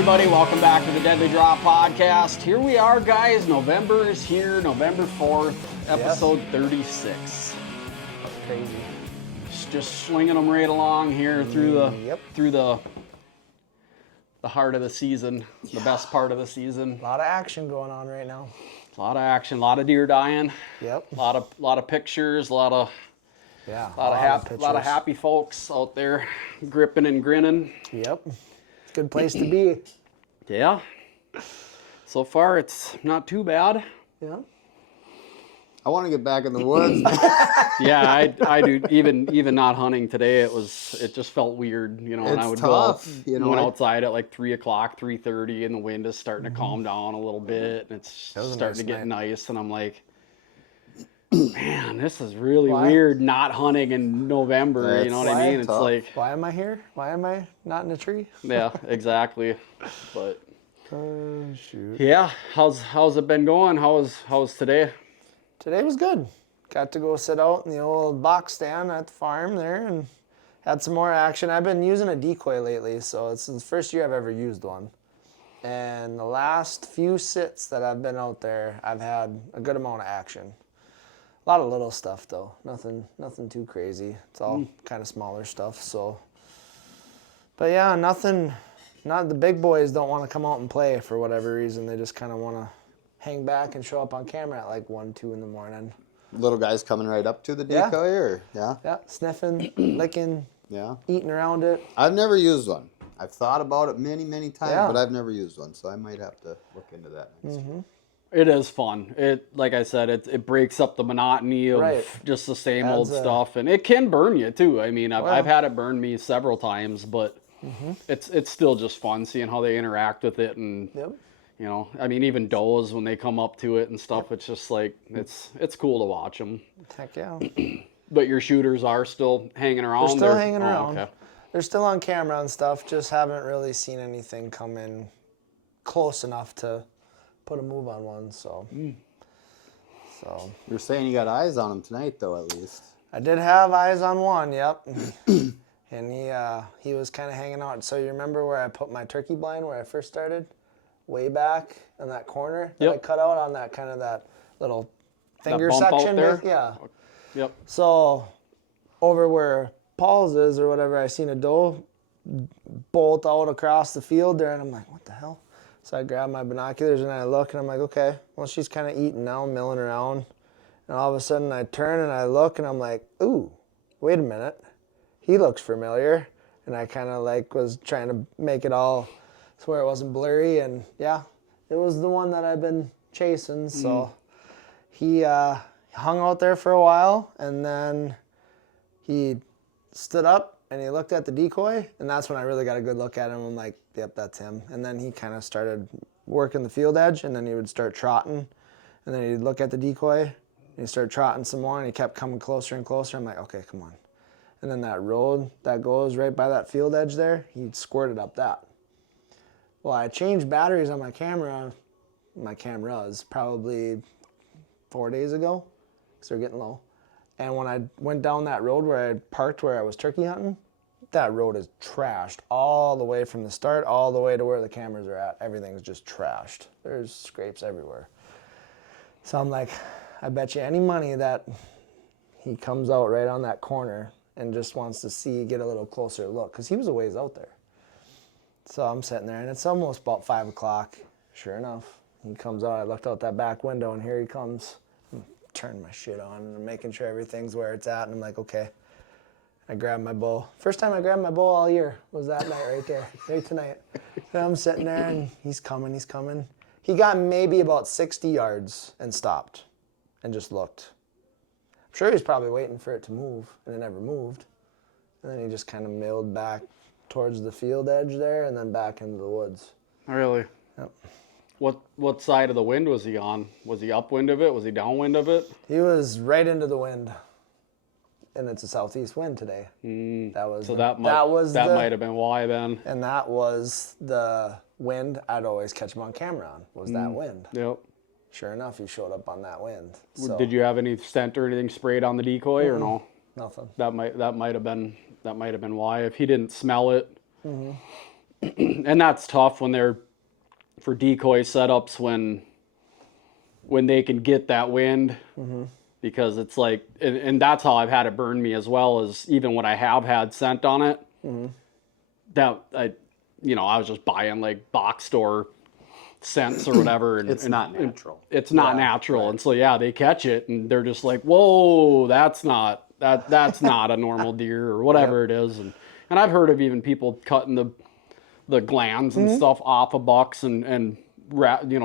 everybody. Welcome back to the Deadly Drop Podcast. Here we are, guys. November is here. November 4th, episode 36. That's crazy. Just slinging them right along here through the heart of the season, the best part of the season. A lot of action going on right now. A lot of action, a lot of deer dying. Yep. A lot of pictures, a lot of happy folks out there gripping and grinning. Yep. It's a good place to be. Yeah. So far, it's not too bad. Yeah. I want to get back in the woods. Yeah, I do. Even not hunting today, it just felt weird, you know. And I would tough, go outside at like 3:00, 3:30, and the wind is starting to calm down a little bit, and it's starting to get nice. And I'm like, man, this is really weird. Not hunting in November, you know what I mean? It's like, why am I here? Why am I not in a tree? Yeah, exactly. But shoot. Yeah, how's it been going? How's today? Today was good. Got to go sit out in the old box stand at the farm there and had some more action. I've been using a decoy lately, so it's the first year I've ever used one. And the last few sits that I've been out there, I've had a good amount of action. A lot of little stuff though. Nothing too crazy. It's all kind of smaller stuff. So, but yeah, nothing. Not the big boys don't want to come out and play for whatever reason. They just kind of want to hang back and show up on camera at like 1, 2 in the morning. Little guys coming right up to the decoy, or yeah, sniffing, licking, eating around it. I've never used one. I've thought about it many times, but I've never used one, so I might have to look into that next year. It is fun. Like I said, it breaks up the monotony of just the same old stuff, and it can burn you too. I mean, I've had it burn me several times, but it's still just fun seeing how they interact with it, and you know, I mean, even does when they come up to it and stuff. It's just like it's cool to watch them. Heck yeah! But your shooters are still hanging around. They're still hanging around. Okay. They're still on camera and stuff. Just haven't really seen anything come in close enough to put a move on one. So You're saying you got eyes on him tonight, though, at least. I did have eyes on one. Yep. And he was kind of hanging out. So you remember where I put my turkey blind where I first started? Way back in that corner that I cut out on that kind of that little finger section there. Yeah. Yep. So over where Paul's is or whatever, I seen a doe bolt out across the field there, and I'm like, what the hell? So I grab my binoculars and I look, and I'm like, okay, well, she's kind of eating now, milling around. And all of a sudden I turn and I look, and I'm like, ooh, wait a minute. He looks familiar. And I kind of like was trying to make it all to where it wasn't blurry, and yeah, it was the one that I've been chasing. So he hung out there for a while, and then he stood up and he looked at the decoy, and that's when I really got a good look at him. I'm like, yep, that's him. And then he kind of started working the field edge, and then he would start trotting, and then he'd look at the decoy and he'd start trotting some more, and he kept coming closer and closer. I'm like, okay, come on. And then that road that goes right by that field edge there, he squirted up that. Well, I changed batteries on my cameras probably 4 days ago, because they're getting low. And when I went down that road where I parked where I was turkey hunting, that road is trashed all the way from the start, all the way to where the cameras are at. Everything's just trashed. There's scrapes everywhere. So I'm like, I bet you any money that he comes out right on that corner and just wants to get a little closer look, because he was a ways out there. So I'm sitting there, and it's almost about 5 o'clock. Sure enough, he comes out. I looked out that back window, and here he comes. I'm turning my shit on, and I'm making sure everything's where it's at, and I'm like, okay. I grabbed my bow. First time I grabbed my bow all year was that night right there, right tonight. So I'm sitting there, and he's coming. He got maybe about 60 yards and stopped and just looked. I'm sure he was probably waiting for it to move, and it never moved. And then he just kind of milled back towards the field edge there, and then back into the woods. Really? Yep. What side of the wind was he on? Was he upwind of it? Was he downwind of it? He was right into the wind, and it's a southeast wind today. That might have been why then. And that was the wind I'd always catch him on camera on. Was that wind? Yep. Sure enough, he showed up on that wind. So. Did you have any scent or anything sprayed on the decoy or no? Nothing. That might have been why. If he didn't smell it, and that's tough when they're for decoy setups when they can get that wind, because it's like, and that's how I've had it burn me as well, as even when I have had scent on it, that I was just buying like box store scents or whatever, and It's not natural. It's not natural, right. And so they catch it and they're just like, whoa, that's not a normal deer or whatever it is, and I've heard of even people cutting the glands and stuff off of bucks and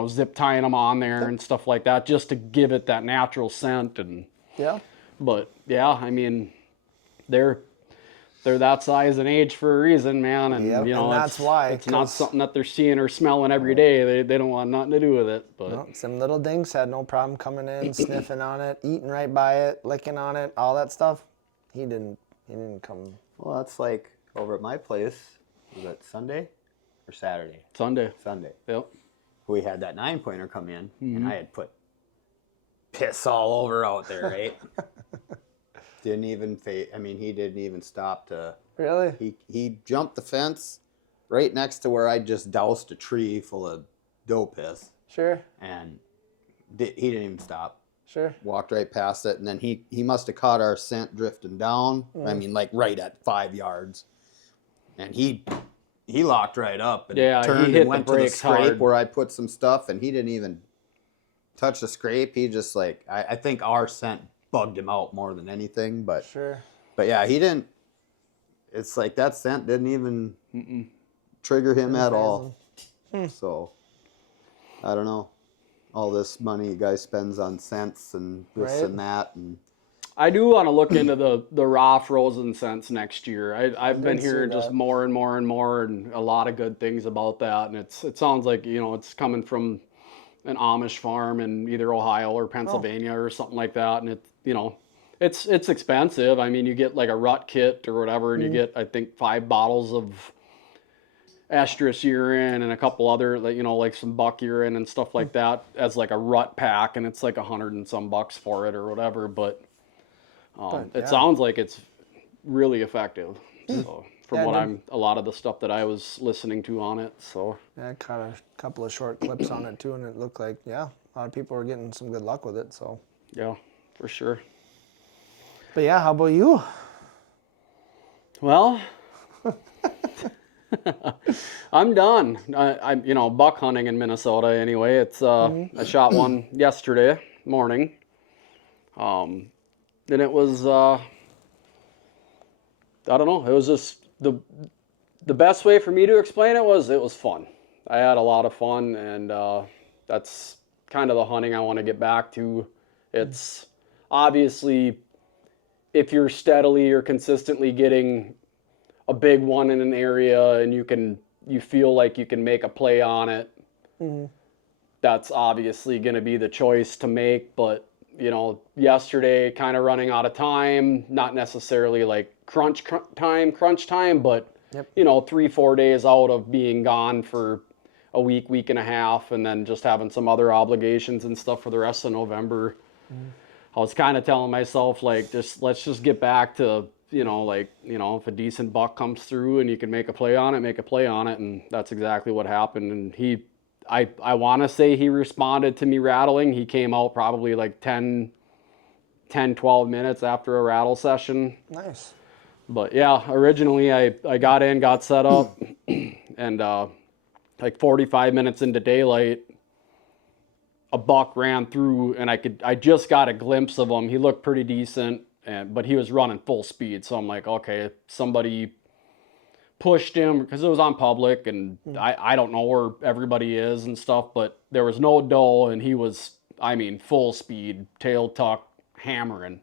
zip tying them on there and stuff like that, just to give it that natural scent. And but I mean, they're that size and age for a reason, man, and and that's why it's not something that they're seeing or smelling every day. They don't want nothing to do with it. But some little dinks had no problem coming in, sniffing on it, eating right by it, licking on it, all that stuff. He didn't come. Well, that's like over at my place. Was that Sunday or Saturday? Sunday. Yep. We had that 9-pointer come in, and I had put piss all over out there, right? He didn't even stop to... Really? He jumped the fence right next to where I just doused a tree full of doe piss. Sure. And he didn't even stop. Sure. Walked right past it, and then he must have caught our scent drifting down. I mean, like right at 5 yards. And he locked right up and turned and went to the scrape where I put some stuff, and he didn't even touch the scrape. He just like, I think our scent bugged him out more than anything, but yeah, he didn't. It's like that scent didn't even trigger him at all. So I don't know, all this money a guy spends on scents and this and that, and I do want to look into the raw frozen scents next year. I've been hearing just more and more and more, and a lot of good things about that. And it sounds like it's coming from an Amish farm in either Ohio or Pennsylvania or something like that. And it's expensive. I mean, you get like a rut kit or whatever, and you get, I think, 5 bottles of estrus urine and a couple other, like some buck urine and stuff like that as like a rut pack, and it's like $100 and some bucks for it or whatever. But it sounds like it's really effective. So from a lot of the stuff that I was listening to on it. So I caught a couple of short clips on it too, and it looked like a lot of people were getting some good luck with it. So yeah, for sure. But yeah, how about you? Well, I'm done. I'm buck hunting in Minnesota anyway. It's I shot one yesterday morning. And it was, I don't know, it was just the best way for me to explain it was fun. I had a lot of fun, and that's kind of the hunting I want to get back to. It's obviously, if you're steadily or consistently getting a big one in an area and you feel like you can make a play on it, that's obviously going to be the choice to make. But yesterday kind of running out of time, not necessarily like crunch time, but 3-4 days out of being gone for a week and a half, and then just having some other obligations and stuff for the rest of November. I was kind of telling myself, like, let's just get back to, if a decent buck comes through and you can make a play on it, and that's exactly what happened. And I want to say he responded to me rattling. He came out probably like 10, 12 minutes after a rattle session. Nice. But yeah, originally I got in, got set up, and like 45 minutes into daylight, a buck ran through, and I just got a glimpse of him. He looked pretty decent, but he was running full speed. So I'm like, okay, somebody pushed him, because it was on public, and I don't know where everybody is and stuff, but there was no doe, and he was, full speed, tail tuck, hammering.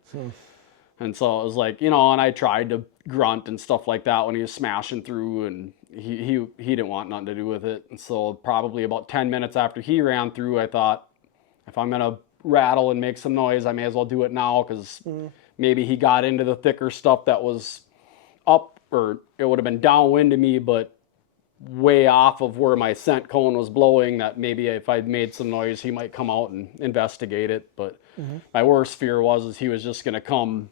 And so it was like, and I tried to grunt and stuff like that when he was smashing through, and he didn't want nothing to do with it. And so probably about 10 minutes after he ran through, I thought, if I'm going to rattle and make some noise, I may as well do it now, because maybe he got into the thicker stuff that was up, or it would have been downwind to me, but way off of where my scent cone was blowing, that maybe if I'd made some noise, he might come out and investigate it. But my worst fear was he was just going to come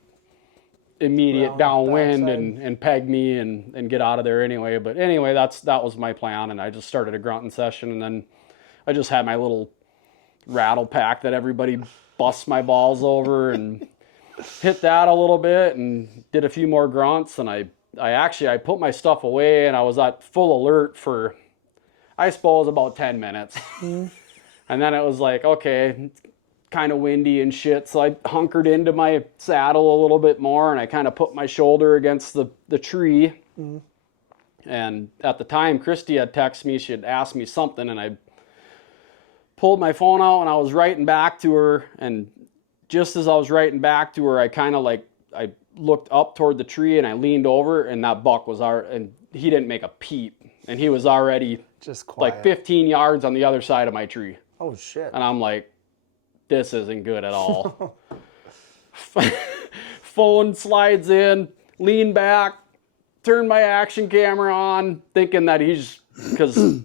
immediate downwind and peg me and get out of there anyway. But anyway, that was my plan, and I just started a grunting session, and then I just had my little rattle pack that everybody busts my balls over, and hit that a little bit and did a few more grunts, and I put my stuff away, and I was at full alert for, I suppose, about 10 minutes. And then it was like, okay, kind of windy and shit, so I hunkered into my saddle a little bit more, and I kind of put my shoulder against the tree. And at the time, Christy had texted me, she had asked me something, and I pulled my phone out, and I was writing back to her, and just as I was writing back to her, I kind of like, I looked up toward the tree, and I leaned over, and that buck was and he didn't make a peep, and he was already just quiet. Like 15 yards on the other side of my tree. Oh shit. And I'm like, this isn't good at all. Phone slides in, lean back, turn my action camera on, thinking that because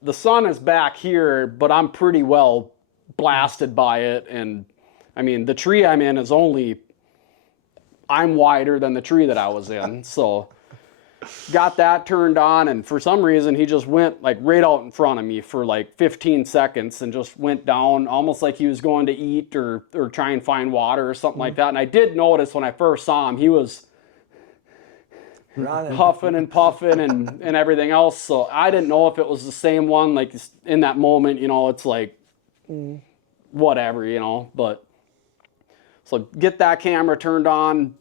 the sun is back here, but I'm pretty well blasted by it. And I mean, the tree I'm in is I'm wider than the tree that I was in. So got that turned on, and for some reason he just went like right out in front of me for like 15 seconds and just went down almost like he was going to eat or try and find water or something like that. And I did notice when I first saw him, he was huffing and puffing and everything else. So I didn't know if it was the same one. Like in that moment, it's like whatever, but so get that camera turned on.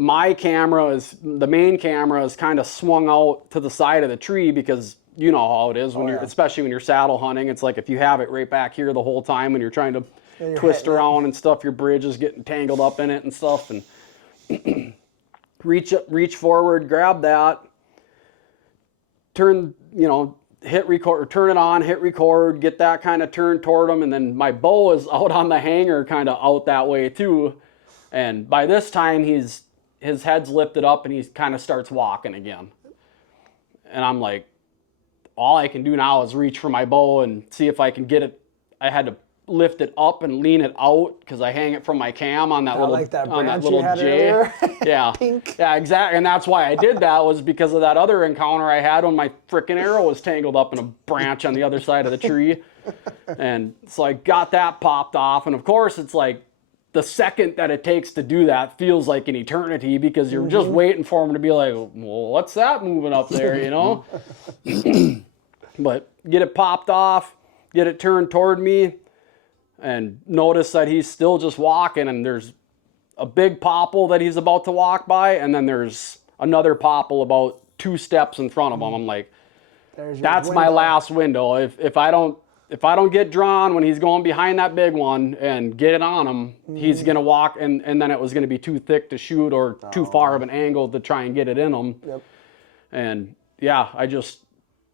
My the main camera is kind of swung out to the side of the tree, because you know how it is when especially when you're saddle hunting. It's like if you have it right back here the whole time when you're trying to twist around and stuff, your bridge is getting tangled up in it and stuff. And reach forward, grab that, turn, hit record, or turn it on, hit record, get that kind of turned toward him, and then my bow is out on the hanger, kind of out that way too. And by this time, his head's lifted up, and he kind of starts walking again. And I'm like, all I can do now is reach for my bow and see if I can get it. I had to lift it up and lean it out, because I hang it from my cam on that little J. Yeah, Pink. Yeah, exactly. And that's why I did that, was because of that other encounter I had when my freaking arrow was tangled up in a branch on the other side of the tree. And so I got that popped off, and of course it's like, the second that it takes to do that feels like an eternity, because you're just waiting for him to be like, well, what's that moving up there, But get it popped off, get it turned toward me, and notice that he's still just walking, and there's a big popple that he's about to walk by, and then there's another popple about 2 steps in front of him. I'm like, that's my last window. If I don't get drawn when he's going behind that big one and get it on him, he's going to walk, and then it was going to be too thick to shoot or too far of an angle to try and get it in him. Yep. And yeah,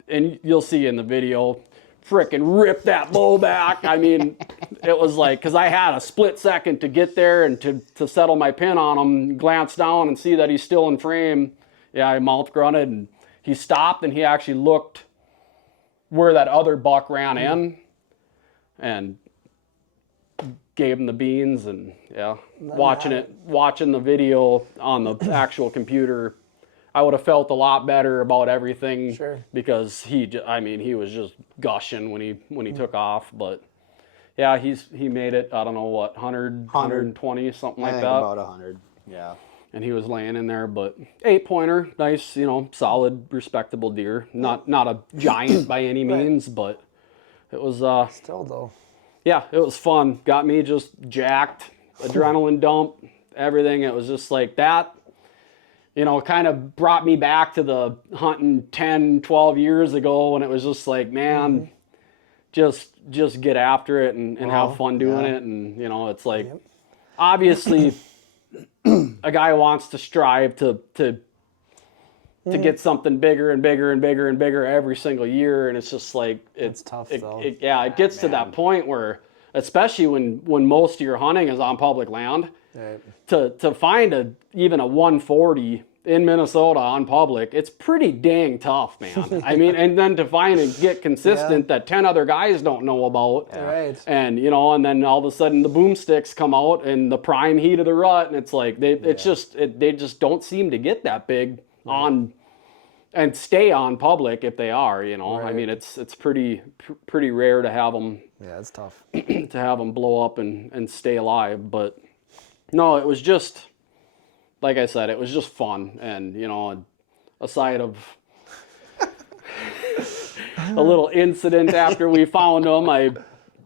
and you'll see in the video, frickin' rip that bow back. I mean, it was like, because I had a split second to get there and to settle my pin on him, glance down and see that he's still in frame. Yeah, I mouth grunted, and he stopped, and he actually looked where that other buck ran in, and gave him the beans. And yeah, watching the video on the actual computer, I would have felt a lot better about everything. Sure. Because he was just gushing when he took off. But yeah, he made it, I don't know what, 120, something like that. About 100, yeah. And he was laying in there, but 8-pointer, nice, solid, respectable deer. Not a giant by any means, but it was still though. Yeah, it was fun. Got me just jacked, adrenaline dump, everything. It was just like that. Kind of brought me back to the hunting 10, 12 years ago, when it was just like, man, just get after it and have fun doing it. And it's like, obviously a guy wants to strive to get something bigger and bigger and bigger and bigger every single year, and it's just like it's tough though. It gets to that point where, especially when most of your hunting is on public land, right. to find even a 140 in Minnesota on public, it's pretty dang tough, man. I mean, and then to find and get consistent that 10 other guys don't know about. Yeah. Right. And, you know, and then all of a sudden the boomsticks come out in the prime heat of the rut, and it's like, they just don't seem to get that big on and stay on public if they are, you know. Right. I mean, it's pretty rare to have them. Yeah, it's tough. to have them blow up and stay alive. But no, it was just, like I said, it was just fun. And, you know, aside of a little incident after we found them, I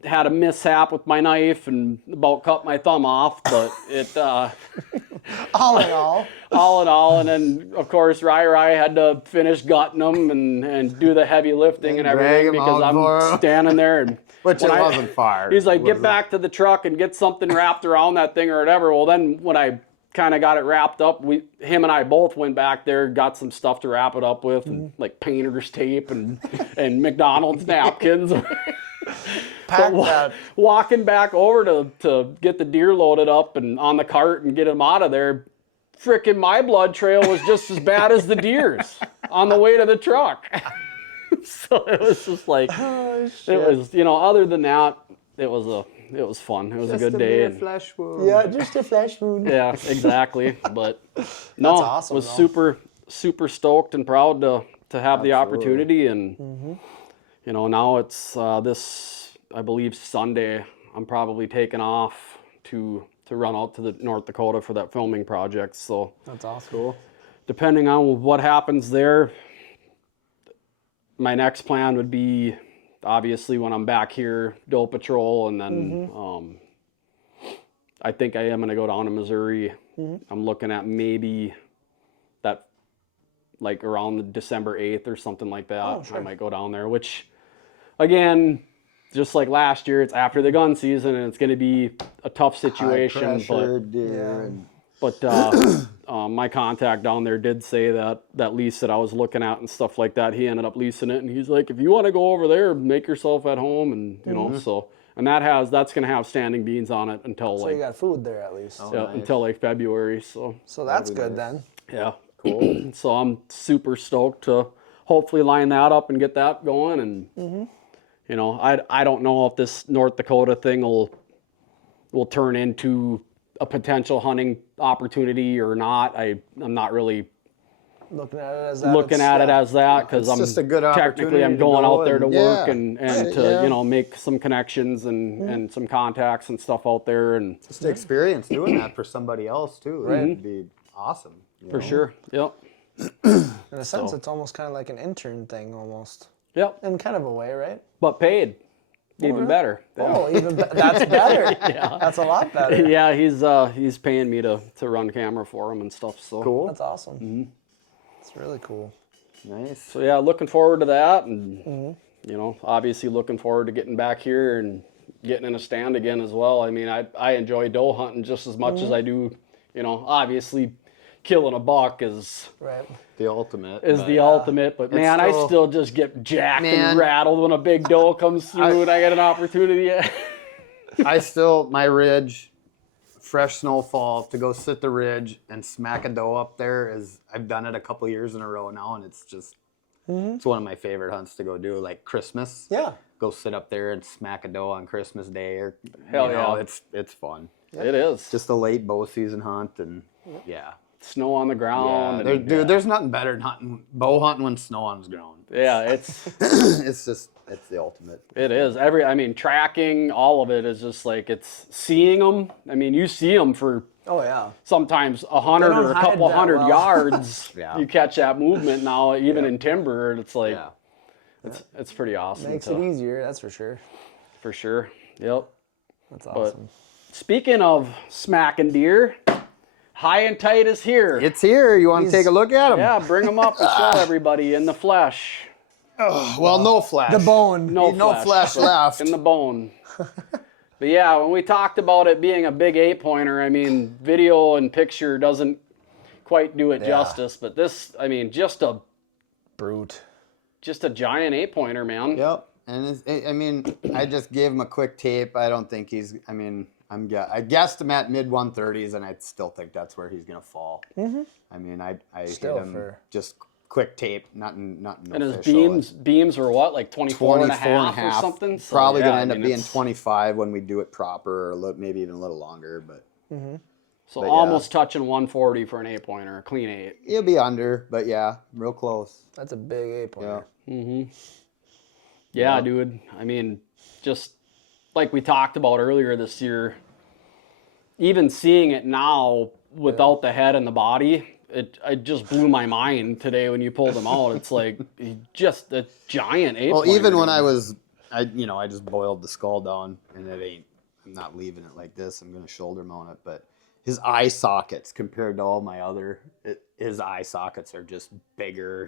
had a mishap with my knife and about cut my thumb off, but it... all in all. All in all, and then, of course, Rai had to finish gutting them and do the heavy lifting and everything because I'm standing there and... Which it wasn't far. He's like, get back to the truck and get something wrapped around that thing or whatever. Well, then when I kind of got it wrapped up, him and I both went back there, got some stuff to wrap it up with, and like painter's tape and McDonald's napkins. Walking back over to get the deer loaded up and on the cart and get them out of there, frickin' my blood trail was just as bad as the deer's on the way to the truck. So it was just like, it was, you know, other than that, it was fun. It was just a good day. Flesh wound. Yeah, just a flesh wound. Yeah, exactly. But no, awesome, was super stoked and proud to have the opportunity. And, you know, now it's this, I believe, Sunday, I'm probably taking off to run out to the North Dakota for that filming project. So that's awesome. Cool. Depending on what happens there, my next plan would be, obviously, when I'm back here, doe patrol, and then I think I am going to go down to Missouri. I'm looking at maybe that, like, around the December 8th or something like that. Oh, sure. I might go down there, which, again, just like last year, it's after the gun season, and it's going to be a tough situation. High pressure, deer. But my contact down there did say that lease that I was looking at and stuff like that, he ended up leasing it, and he's like, if you want to go over there, make yourself at home, and you know, so, and that's going to have standing beans on it until so you got food there at least. Nice. Until like February, so that's good then. Yeah, cool. So I'm super stoked to hopefully line that up and get that going, and you know, I don't know if this North Dakota thing will turn into a potential hunting opportunity or not. I'm not really looking at it as that because I'm just a good technically I'm going out there to work and to you know, make some connections and some contacts and stuff out there, and just to experience doing that for somebody else too. Right, it'd be awesome. For sure. Yep. In a sense, it's almost kind of like an intern thing, almost. Yep. In kind of a way, right? But paid. Even better. Oh, that's better. Yeah. That's a lot better. Yeah, he's paying me to run camera for him and stuff. So cool. That's awesome. It's really cool. Nice. So yeah, looking forward to that, and you know, obviously looking forward to getting back here and getting in a stand again as well. I mean, I enjoy doe hunting just as much as I do. You know, obviously, killing a buck is the ultimate. But man, I still just get jacked and rattled when a big doe comes through and I get an opportunity. My ridge, fresh snowfall, to go sit the ridge and smack a doe up there I've done it a couple years in a row now, and it's just it's one of my favorite hunts to go do, like Christmas. Yeah. Go sit up there and smack a doe on Christmas Day, or it's fun. Yep. It is. Just a late bow season hunt, and snow on the ground. Yeah, there's nothing better than bow hunting when snow on the ground. Yeah, it's it's the ultimate. It is. Tracking, all of it is just like, it's seeing them. I mean, you see them for sometimes 100 or a couple hundred yards. You catch that movement now, even in timber. It's like it's pretty awesome. Makes it easier, that's for sure. For sure. Yep. That's awesome. But speaking of smacking deer, High and Tight is here. It's here. You want to take a look at him? Yeah, bring him up and show everybody in the flesh. Oh, well, no flesh. The bone. No flesh left. In the bone. But yeah, when we talked about it being a big 8-pointer, I mean, video and picture doesn't quite do it justice. But this, I mean, just a brute. Just a giant 8-pointer, man. Yep. And I just gave him a quick tape. I don't think I guessed him at mid 130s, and I still think that's where he's gonna fall. Mm-hmm. I mean, I hit him just quick tape, nothing and official. his beams were what, like 24 and a half or something? So, probably gonna end up being 25 when we do it proper, or maybe even a little longer. But so almost touching 140 for an 8-pointer, a clean 8. It'll be under, but yeah, real close. That's a big 8-pointer. Yeah. Yeah, dude. I mean, just like we talked about earlier this year, even seeing it now without the head and the body, it just blew my mind today when you pulled him out. It's like just a giant 8-pointer. Well, even when I just boiled the skull down, and I'm not leaving it like this. I'm gonna shoulder mount it, but his eye sockets compared to all my other, his eye sockets are just bigger.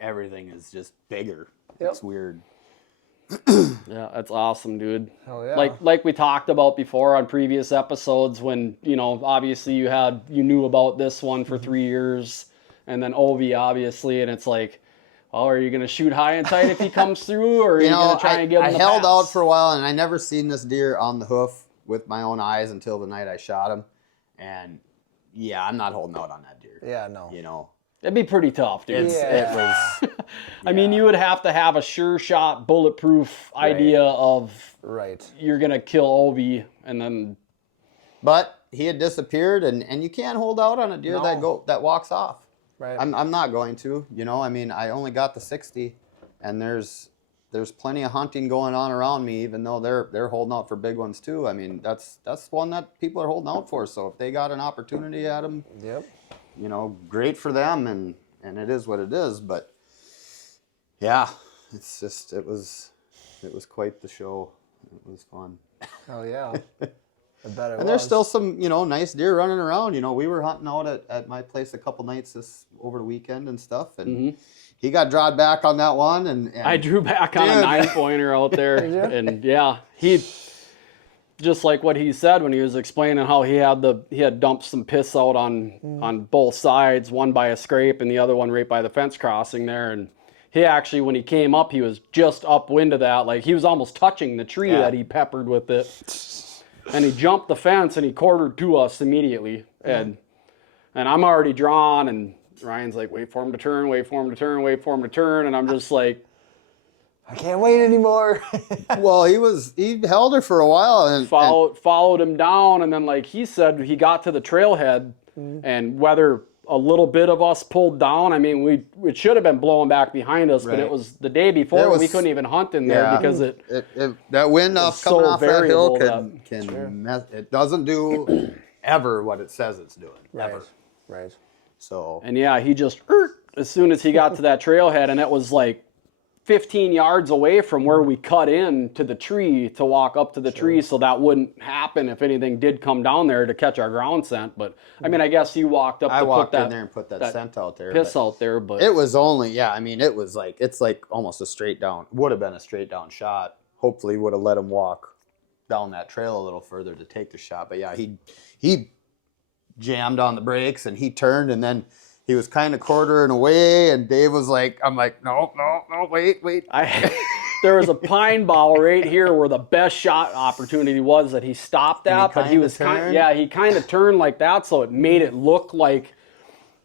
Everything is just bigger. Yep. It's weird. Yeah, that's awesome, dude. Hell yeah. Like we talked about before on previous episodes, when obviously you knew about this one for 3 years, and then Ovi obviously, and it's like, oh, are you gonna shoot high and tight if he comes through, or are you gonna try and give him the held pass? out for a while, and I never seen this deer on the hoof with my own eyes until the night I shot him, and yeah, I'm not holding out on that deer. Yeah, no. It'd be pretty tough, dude. It was. I mean, you would have to have a sure shot, bulletproof idea of you're gonna kill Ovi, and then. But he had disappeared, and you can't hold out on a deer that walks off. Right. I'm not going to. I mean, I only got the 60, and there's plenty of hunting going on around me, even though they're holding out for big ones too. I mean, that's one that people are holding out for. So if they got an opportunity at them, great for them, and it is what it is. But yeah, it's just it was quite the show. It was fun. Oh yeah. I bet it was. And there's still some, nice deer running around. We were hunting out at my place a couple nights over the weekend and stuff, and he got drawed back on that one, and I drew back on a 9-pointer out there, and yeah, he just like what he said when he was explaining how he had dumped some piss out on both sides, one by a scrape and the other one right by the fence crossing there, and he actually, when he came up, he was just upwind of that, like he was almost touching the tree that he peppered with it. And he jumped the fence and he quartered to us immediately. And I'm already drawn, and Ryan's like, wait for him to turn, wait for him to turn, wait for him to turn. And I'm just like, I can't wait anymore. Well, he held her for a while and followed him down. And then, like he said, he got to the trailhead, and whether a little bit of us pulled down, I mean, it should have been blowing back behind us, but it was the day before, and we couldn't even hunt in there because that wind coming off that hill can mess. It doesn't do ever what it says it's doing. Ever. Right. So. And yeah, he just as soon as he got to that trailhead, and it was like 15 yards away from where we cut in to the tree to walk up to the tree, so that wouldn't happen if anything did come down there to catch our ground scent. But I mean, I guess you walked up. I walked in there and put that scent out there. Piss out there, but it was only I mean, it was like it's like almost a straight down. Would have been a straight down shot. Hopefully, would have let him walk down that trail a little further to take the shot. But yeah, he jammed on the brakes and he turned, and then he was kind of quartering away, and Dave was like, I'm like, no, wait. There was a pine bough right here where the best shot opportunity was that he stopped at, but he was he kind of turned like that, so it made it look like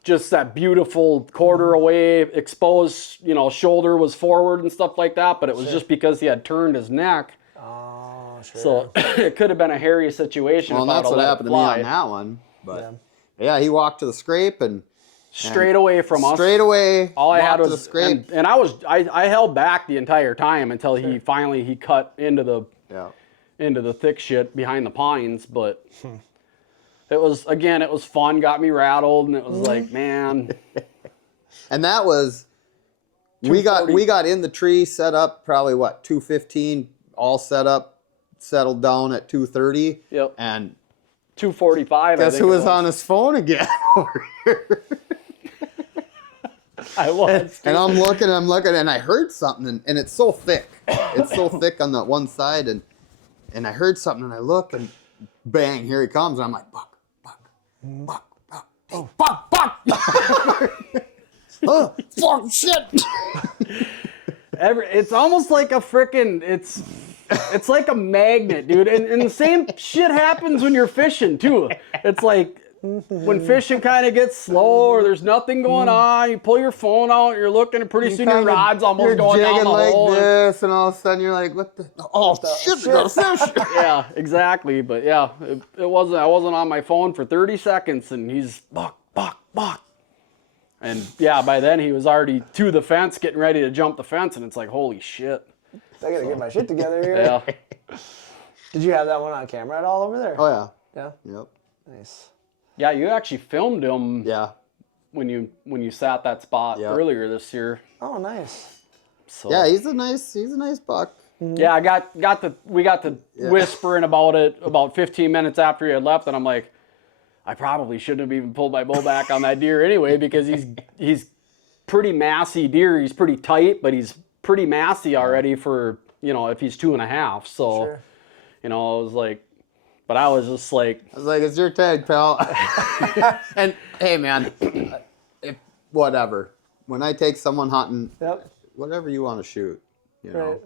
just that beautiful quarter away, exposed, shoulder was forward and stuff like that, but it was just because he had turned his neck. Oh, sure. So it could have been a hairy situation. Well, that's what happened to me on that one. But yeah, he walked to the scrape and straight away from us. Straight away. All I had was the scrape. And I held back the entire time until he finally cut into the thick shit behind the pines. But it was fun, got me rattled, and it was like, man. And that was we got in the tree, set up probably 2:15, all set up, settled down at 2:30. Yep. And 2:45. Guess who was on his phone again over here? I was. And I'm looking, and I heard something, and it's so thick. It's so thick on that one side, and I heard something, and I look, and bang, here he comes, and I'm like, buck. Oh, fuck, shit. It's almost like a frickin', It's like a magnet, dude. And the same shit happens when you're fishing, too. It's like when fishing kind of gets slow or there's nothing going on, you pull your phone out, you're looking, and pretty soon your rod's almost going down the like hole. This, and all of a sudden you're like, what the? Oh, shit, there's a fish. Yeah, exactly. But yeah, I wasn't on my phone for 30 seconds, and he's buck. And yeah, by then he was already to the fence, getting ready to jump the fence, and it's like, holy shit. I gotta get my shit together here. Yeah. Did you have that one on camera at all over there? Oh, yeah. Yeah? Yep. Nice. Yeah, you actually filmed him when you sat that spot earlier this year. Oh, nice. So. Yeah, he's a nice buck. Yeah, we got to whispering about it about 15 minutes after he had left, and I'm like, I probably shouldn't have even pulled my bow back on that deer anyway, because he's pretty massy deer. He's pretty tight, but he's pretty massy already for, if he's 2.5. So, sure. I was like, but I was just like, it's your tag, pal. And hey, man, whatever. When I take someone hunting, whatever you want to shoot, Right.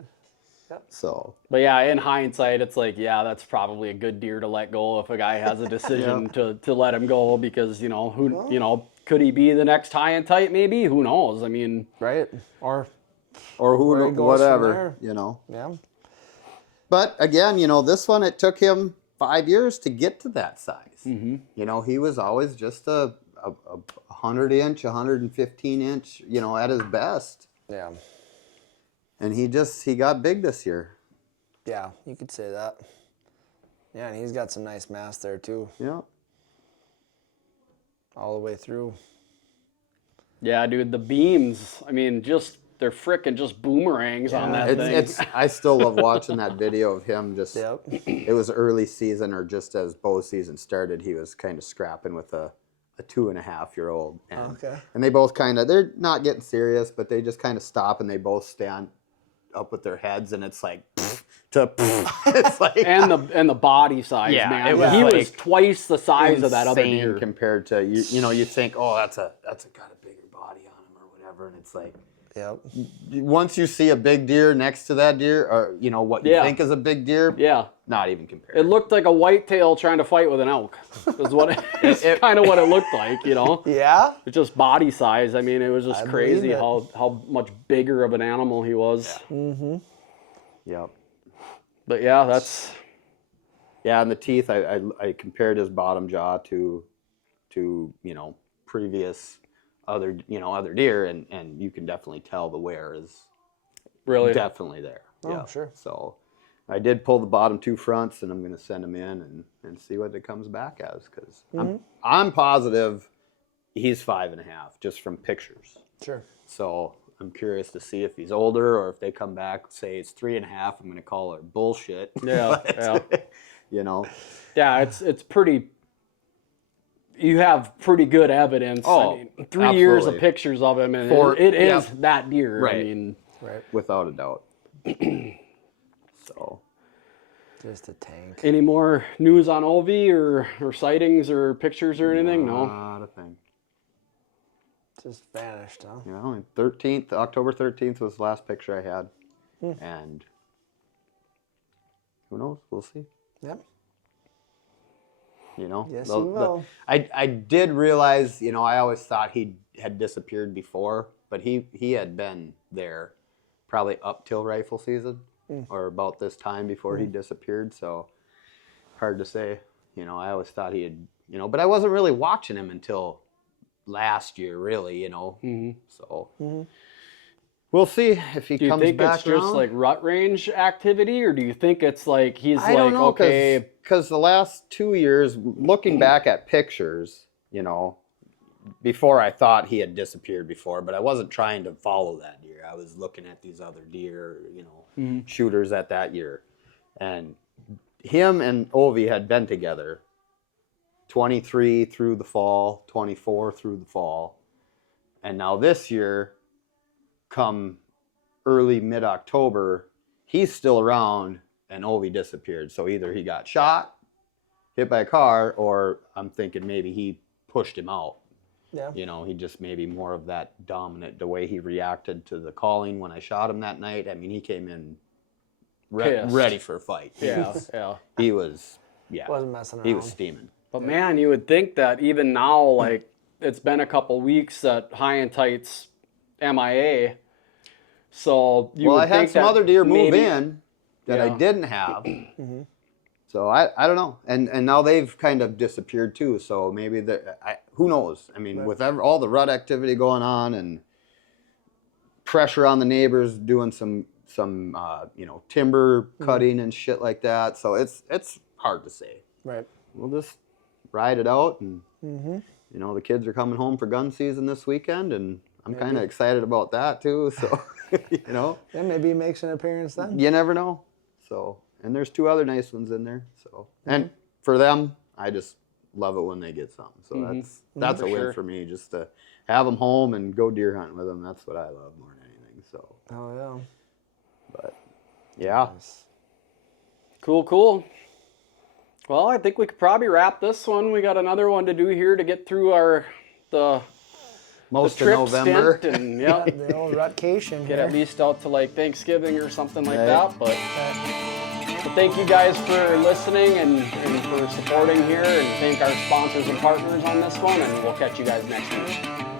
Yep. So. But yeah, in hindsight, it's like, that's probably a good deer to let go if a guy has a decision to let him go, because could he be the next high and tight? Maybe, who knows? I mean, right, or who, whatever, Yeah. But again, this one, it took him 5 years to get to that size. Mm-hmm. He was always just a 100-inch, 115-inch, at his best. Yeah. And he got big this year. Yeah, you could say that. Yeah, and he's got some nice mass there too. Yeah. All the way through. Yeah, dude, the beams, I mean, they're frickin' just boomerangs on that thing. I still love watching that video of him just, it was early season, or just as bow season started, he was kind of scrapping with a 2.5-year-old. And they both they're not getting serious, but they just kind of stop and they both stand up with their heads, and it's like, it's like, and the body size, man. He was twice the size of that other deer compared to you think, oh, that's got a bigger body on him or whatever, and it's like, once you see a big deer next to that deer, or what you think is a big deer, not even compared. It looked like a whitetail trying to fight with an elk. Is what it's kind of what it looked like, Yeah. It's just body size. I mean, it was just crazy how much bigger of an animal he was. Yeah. Mm-hmm. Yep. But that's. Yeah, and the teeth, I compared his bottom jaw to previous other deer, and you can definitely tell the wear is really definitely there. Oh, sure. So I did pull the bottom two fronts, and I'm going to send them in and see what it comes back as, because I'm positive he's 5.5 just from pictures. Sure. So I'm curious to see if he's older, or if they come back say it's 3.5. I'm going to call it bullshit. Yeah. Yeah, it's pretty. You have pretty good evidence. Oh, I mean, 3 years of pictures of him, and it is that deer. Right. I mean, without a doubt. So, just a tank. Any more news on Ovi or sightings or pictures or anything? No. Not a thing. Just vanished, huh? October 13th was the last picture I had, and who knows? We'll see. Yep. Yes, you will. I did realize, I always thought he had disappeared before, but he had been there probably up till rifle season, or about this time before he disappeared. So hard to say. I always thought he had, but I wasn't really watching him until last year, really. So we'll see if he comes back. Do you think it's just like rut range activity, or do you think it's like he's I don't know, okay? Because the last 2 years, looking back at pictures, before I thought he had disappeared before, but I wasn't trying to follow that deer. I was looking at these other deer, shooters at that year. And him and Ovi had been together 23 through the fall, 24 through the fall. And now this year, come early mid-October, he's still around and Ovi disappeared. So either he got shot, hit by a car, or I'm thinking maybe he pushed him out. Yeah. He just maybe more of that dominant, the way he reacted to the calling when I shot him that night. I mean, he came in ready for a fight. Yeah. He was, Wasn't messing around. He was steaming. But man, you would think that even now, like, it's been a couple weeks that High and Tight's MIA. So I had some other deer move in that I didn't have. So I don't know. And now they've kind of disappeared too. So maybe who knows? I mean, with all the rut activity going on and pressure on the neighbors doing some timber cutting and shit like that. So it's hard to say. Right. We'll just ride it out, and the kids are coming home for gun season this weekend, and I'm kind of excited about that too. So yeah, maybe he makes an appearance then. You never know. So, and there's 2 other nice ones in there. So, and for them, I just love it when they get something. So that's a win for me, just to have them home and go deer hunting with them. That's what I love more than anything. So. Oh yeah. But yeah. Nice. Cool. Well, I think we could probably wrap this one. We got another one to do here to get through most of November. Stint and the old rutcation. Get at least out to like Thanksgiving or something like that. But thank you guys for listening and for supporting here, and thank our sponsors and partners on this one, and we'll catch you guys next week.